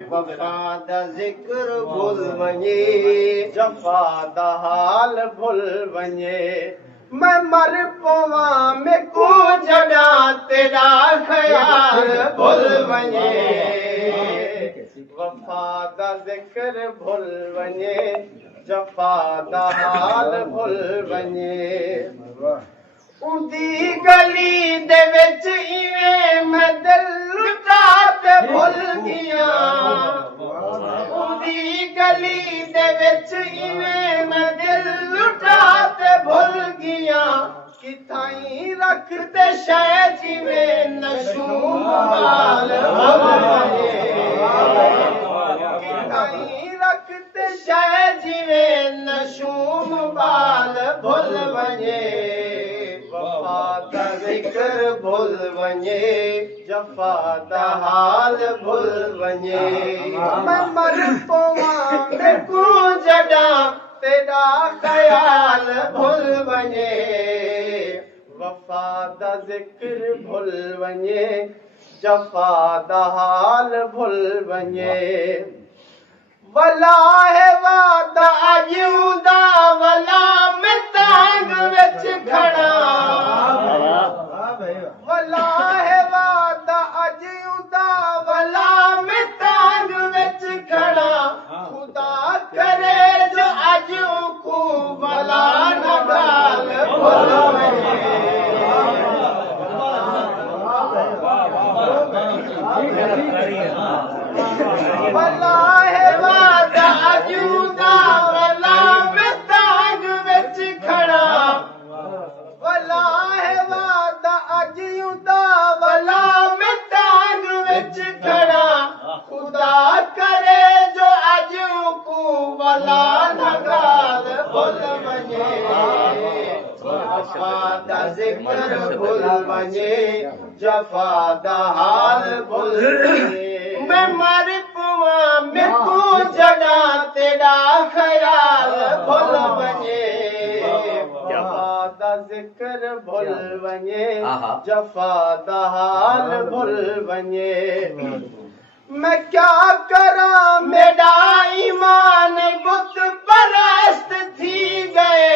वफा दा ज़िक्र भुल वञे, जफ़ा दा हाल भुल वञे, मैं मर पवां मेको जॾां तेरा ख़याल भुल वञे। वफा दा ज़िक्र भुल वञे, जफ़ा दा हाल भुल वञे। उंदी गली दे विच इवें मैं दिल लुटा ते भुल गया। उंदी गली दे विच इवें मैं दिल लुटा ते भुल गया। किथाई रखते शै जिवें नशूम बाल भुल वञे। किथाई रखते शै जिवें नशूम बाल भुल वञे। वफा दा ज़िक्र भुल वञे, जफ़ा दा हाल भुल वञे। मैं मर पवां मेको जॾां तेरा ख़याल भुल वञे। वफा दा ज़िक्र भुल वञे, जफ़ा दा हाल भुल वञे। वला है वादा अजूदा, वला मैं तांग विच खड़ा। वला है वादा अजूदा, वला मैं तांग विच खड़ा। खुदा करे जो अजू को वला न गाल भुल वञे। वला है वादा अजूदा, वला मैं तांग विच खड़ा। वला है वादा अजूदा, वला मैं तांग विच खड़ा। खुदा करे जो अजू को वला न गाल भुल वञे। वफा दा ज़िक्र भुल वञे, जफ़ा दा हाल भुल वञे। मैं मर पवां मेको जॾां तेरा ख़याल भुल वञे। वफा दा ज़िक्र भुल वञे, जफ़ा दा हाल भुल वञे। मैं क्या करां मेरा ईमान बुत परस्त थी गए।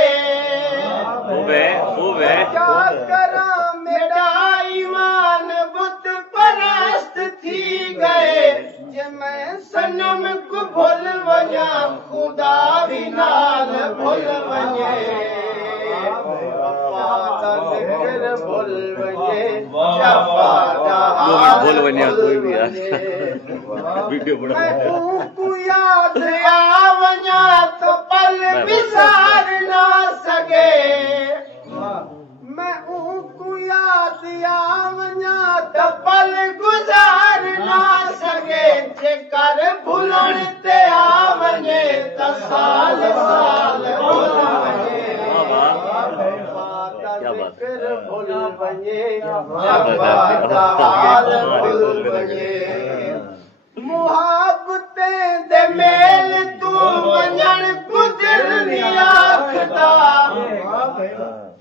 क्या करां मेरा ईमान बुत परस्त थी गए। जे मैं सनम को भुल वञा, खुदा भी नाल भुल वञे। वफा दा ज़िक्र भुल वञे, जफ़ा दा हाल भुल वञे। मैं ऊको याद आ वञा तो पल विसार ना सघे। मैं ऊको याद आ वञा तो पल गुज़ार ना सघे। जेकर भुलण ते आ वञे त साल साल भुल वञे। वफा दा ज़िक्र भुल वञे, जफ़ा दा हाल भुल वञे। मुहाबतें दे मेल तू वञण को दिल नहीं आखदा।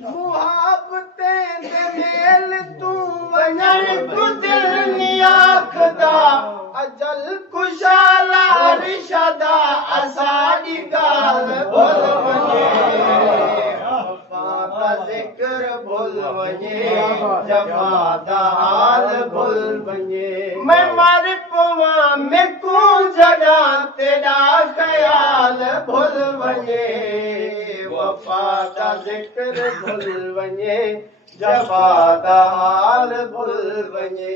मुहाबतें दे मेल तू वञण को दिल नहीं आखदा। अजल खुशाला रिशदा असाडी गाल भुल वञे। वफा दा ज़िक्र भुल वञे, जफ़ा दा हाल भुल वञे। मैं मर पवां मेको जॾां तेरा ख़याल भुल वञे। वफा दा ज़िक्र भुल वञे, जफ़ा दा हाल भुल वञे।